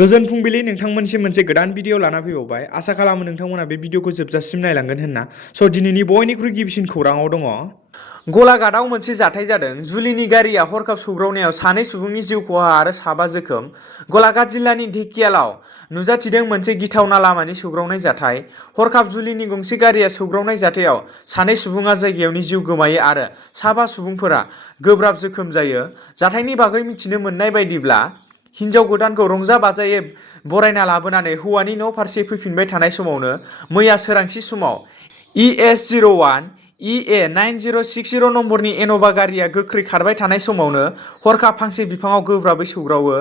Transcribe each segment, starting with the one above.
गोजोन फुंबिलि नोंथांमोनसिम मोनसे गोदान भिडिअ लाना फैबावबाय। आसा खालामो नोंथांमोना बे भिडिअखौ जोबजासिम नायलांगोन होनना। दिनैनि बयनिख्रुइ गिबिसिन खौराङाव दङ। गलाघाटआव मोनसे जाथाय जादों। जुलिनि गारिया हरखाब सौग्रावनायाव सानै सुबुंनि जिउ खहा आरो साबा जोखोम। गलाघाट जिल्लानि ढेकियालाव नुजाथिदों मोनसे गिथावना लामानि सौग्रावनाय जाथाय। हरखाब जुलिनि गंसे गारिया सौग्रावनाय जाथायाव सानै सुबुङा जायगायावनो जिउ गोमायो आरो साबा सुबुंफोरा गोब्राब जोखोम जायो। जाथायनि बागै मिथिनो मोननाय बायदिब्ला हिन्जाव गोदानखौ रंजा बाजायै बरायना लाबोनानै हौवानि न' फारसे फैफिनबाय थानाय समावनो मैया सोरांसि समाव ES01 EA 9060 नम्बरनि इन'भा गारिया गोख्रै खारबाय थानाय समावनो हरखाब फांसे बिफाङाव गोब्राबै सौग्रावो।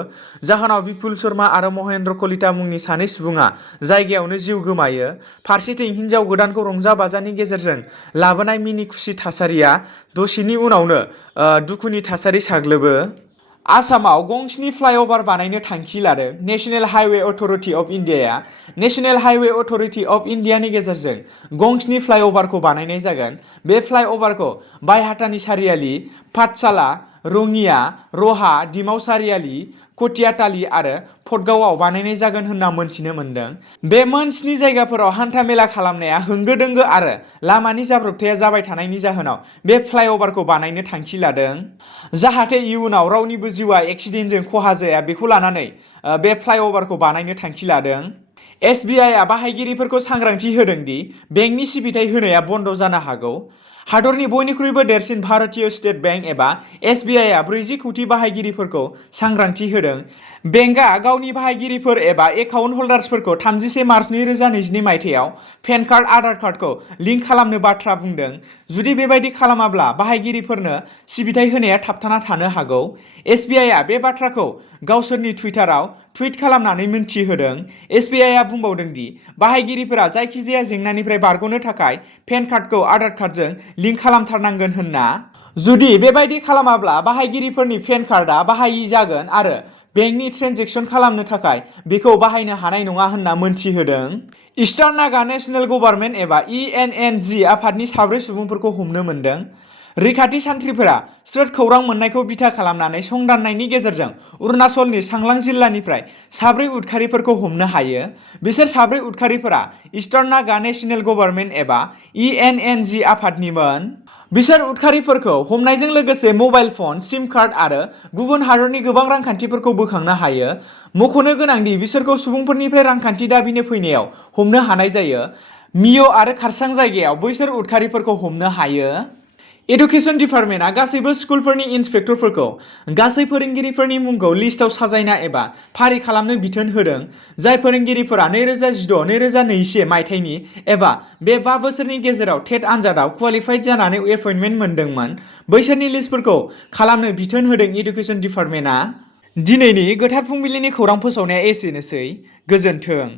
जाहोनाव बिपुल शर्मा आरो महेन्द्र कलिता मुंनि सानै सुबुङा जायगायावनो जिउ गोमायो। फारसेथिं हिन्जाव गोदानखौ रंजा बाजानि गेजेरजों लाबोनाय मिनि खुसि थासारिया दसेनि उनावनो दुखुनि थासारि साग्लोबो। आसामाव गं-7 फ्लाइअभार बानायनो थांखि लादों नेशनेल हाइवे अथ'रिटि अफ इन्डियाया। नेशनेल हाइवे अथ'रिटि अफ इन्डियानि गेजेरजों गं-7 फ्लाइअभारखौ बानायनाय जागोन। बे फ्लाइअभारखौ बायहाटानि सारियालि, पाठशाला, रङिया, रहा, डिमाव सारियालि, कटियाटाली आरो फटगावआव बानायनाय जागोन होनना मोनथिनो मोन्दों। बे मोन 7 जायगाफोराव हान्था-मेला खालामनाया होंगो-दोंगो आरो लामानि जाब्रबथाया जाबाय थानायनि जाहोनाव बे फ्लाइअभारखौ बानायनो थांखि लादों। जाहाथे इयुनाव रावनिबो जिउआ एक्सिडेन्टजों खहा जाया बेखौ लानानै बे फ्लाइअभारखौ बानायनो थांखि लादों। SBIआ बाहायगिरिफोरखौ सांग्रांथि होदों दि बेंकनि सिबिथाय होनाया बन्द जानो हागौ। हादरनि बयनिख्रुइबो देरसिन भारतीय स्टेट बेंक एबा SBIआ 40 कौटि बाहायगिरिफोरखौ सांग्रांथि होदों। बेंकआ गावनि बाहायगिरिफोर एबा एकाउन्ट हल्डार्सफोरखौ 31 मार्च 2022 मायथाइयाव पेन कार्ड, आधार कार्डखौ लिंक खालामनो बाथ्रा बुंदों। जुदि बेबादि खालामाब्ला बाहायगिरिफोरनो सिबिथाय होनाया थाबथाना थानो हागौ। SBIआ बे बाथ्राखौ गावसोरनि टुइटाराव टुइट खालामनानै मिन्थिहोदों। SBIआ बुंबावदों दि बाहायगिरिफोरा जायखिजाया जेंनानिफ्राय बारग'नो थाखाय पेन कार्डखौ आधार कार्डजों लिंक खालामथारनांगोन होनना। जुदि बेबादि खालामाब्ला बाहायगिरिफोरनि पेन कार्डआ बाहायि जागोन आरो बेंकनि ट्रेन्जेकसन खालामनो थाखाय बेखौ बाहायनो हानाय नङा होनना मोनथिहोदों। इस्टार्न नागा नेशनेल गभर्नमेन्ट एबा ENNG आफादनि 4 सुबुंफोरखौ हमनो मोनदों। रैखाथि सान्थ्रिफोरा स्रोद खौरां मोन्नायखौ बिथा खालामनानै संदाननायनि गेजेरजों अरुणाचलनि चांलां जिल्लानिफ्राय 4 उदखारिफोरखौ हमनो हायो। बिसोर 4 उदखारिफोरा इस्टार्न नागा नेशनेल गभर्नमेन्ट एबा ENNG आफादनिमोन। बिसोर उदखारिफोरखौ हमनायजों लोगोसे मबाइल फन, सिम कार्ड आरो गुबुन हादरनि गोबां रांखान्थिफोरखौ बोखांनो हायो। मख'नो गोनांदि बिसोरखौ सुबुंफोरनिफ्राय रांखान्थि दाबिनो फैनायाव हमनो हानाय जायो। मिय' आरो खारसां जायगायाव बैसोर उदखारिफोरखौ हमनो हायो। एडुकेशन डिपार्टमेन्टआ गासैबो स्कुलफोरनि इन्सपेक्टरफोरखौ गासै फोरोंगिरिफोरनि मुंखौ लिस्टआव साजायना एबा फारि खालामनो बिथोन होदों। जाय फोरोंगिरिफोरा 2016-2021 मायथाइनि एबा बे 5 बोसोरनि गेजेराव टेट आनजादाव क्वालिफाइड जानानै एपइन्टमेन्ट मोनदोंमोन, बैसोरनि लिस्टफोरखौ खालामनो बिथोन होदों एडुकेशन डिपार्टमेन्टआ। दिनैनि गोथार फुंबिलिनि खौरां फोसावनाया एसेनोसै। गोजोन्थों।